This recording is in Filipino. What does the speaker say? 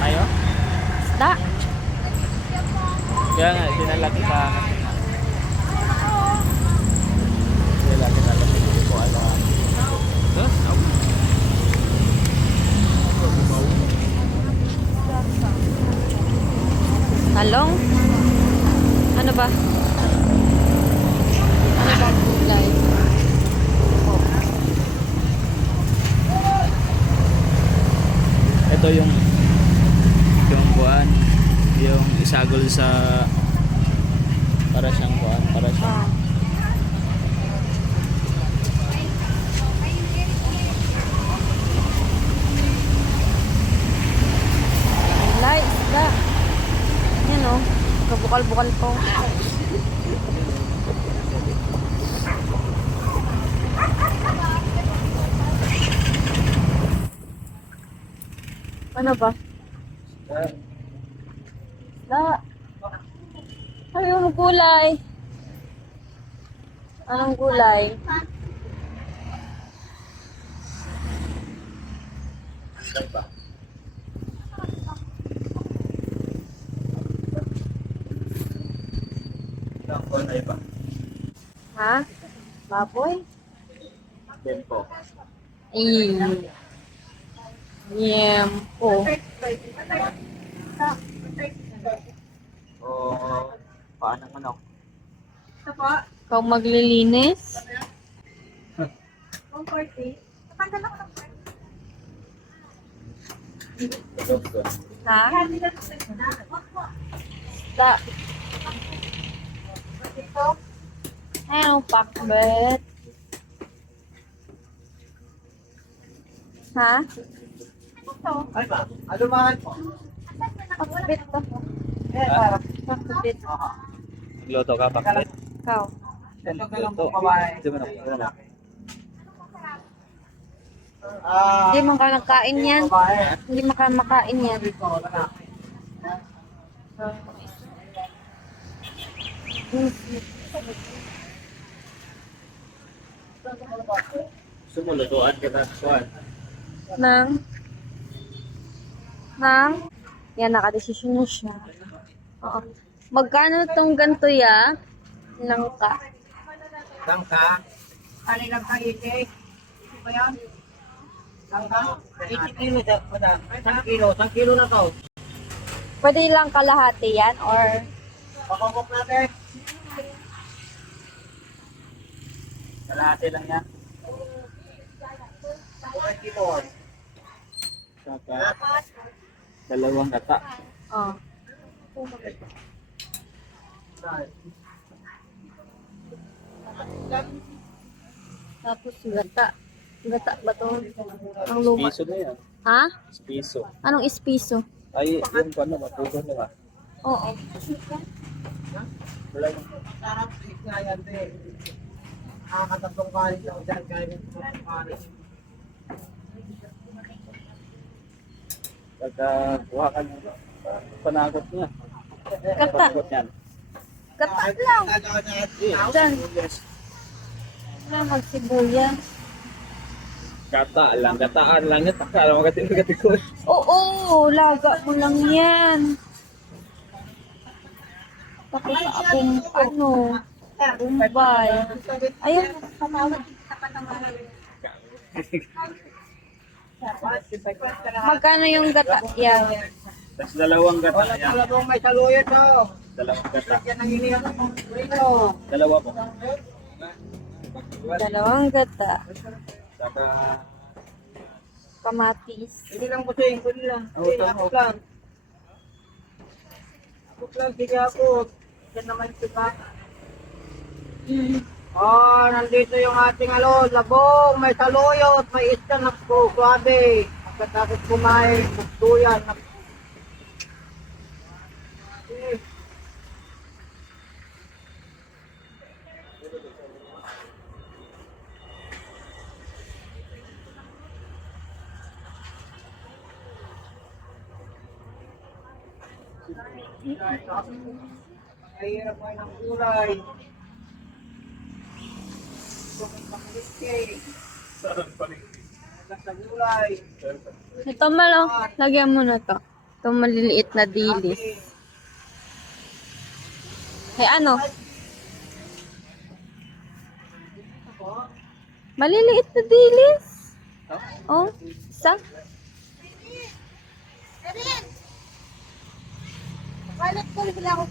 Ayo? Isda. Kaya nga, dinala kita. Dinala kita kasi hindi ko alam. Huh? Talong. Ano ba? Ano ba gulay? Ito yung buwan, yung isagol sa para siyang buwan, para siyang Gulay, isda. Yan o. Kabukal-bukal po. Ano ba? Isda. Ano yung gulay? Anong gulay? ay ba? Ha? Baboy? Tempo. Yempo. O paano manok? Ikaw maglilinis? Ha? Isda. Ayun, pakbet. Ha? Ay ba? Ano man po? Pakbet to. Pakbet. Luto ka pa. Ikaw. Ito ka lang po babae. Di ba na? Hindi man ka nagkain yan. Babae. Hindi man ka makain yan. Sumulutuan ka na. Kuan. Nang? Yan, nakadesisyon na siya. Oo. Magkano tong ganito ya? Langka. Tangka. Kali lang kayo, Ike. Ito ba yan? Tangka? 80 kilo, madam. 1 kilo. 1 kilo na to. Pwede lang kalahati yan or Pakokok natin. Kalahati lang yan. 1 kilo. Saka dalawang gata. oh. Tapos gata. Gata ba to? Ang luma. Piso na yan. Ha? Piso. Anong ispiso? Ay, yung paano matuto na ba? Oo. Sarap nga yan, te. Nakakatatlong kanin lang dyan. Kaya yung kanin. Pagka kuha ka ng panagot niya. Gata. Panagot yan. Gata lang. Diyan. Wala magsibuyas. Gata lang. Gataan lang yan. Akala mo gati ko. Oo, laga mo lang yan. Tapos akong Bombay. Ayun, magkano yung gata? Yan. Tapos dalawang gata Wala yan. pala pong may saluyot, no? Dalawang gata. Yan ang iniyak ng prito. Dalawa po. Dalawang gata. Saka Kamatis. Hindi lang po sa'yo, hindi lang. Hindi, ako lang. Ako lang, sige ako. Yan naman siya. Oh, nandito yung ating labong, may saluyot, may isda na po, suwabe. Pagkatapos kumain, bugtuyan. Ay, hirap mo ng gulay. Sa gulay. Ito malo, lagyan mo na to. Itong maliliit na dilis. Hey, ano? Maliliit na dilis. Oh, isa. Pilot ko rin ako.